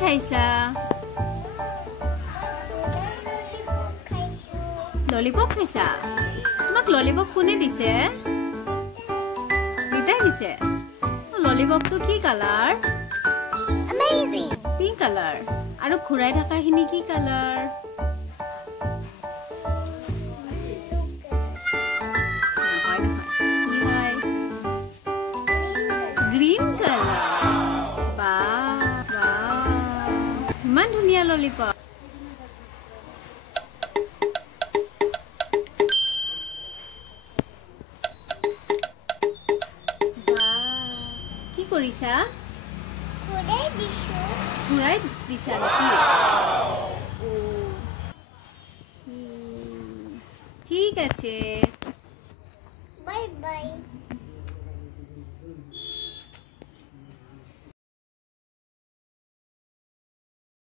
খাইছা ললিপপ খাইছা তোমাক ললিপপ কোনে দিছে দিতাই দিছে ললিপপটো কি কালাৰ Amazing. পিংক কালাৰ আৰু খুৰাই থাকাখিনি কি কালাৰ গ্ৰীন কালাৰ বা ইমান ধুনীয়া ললিপপ কি কৰিছা ঘূৰাই দিছা নেকি ঠিক আছে Bye bye.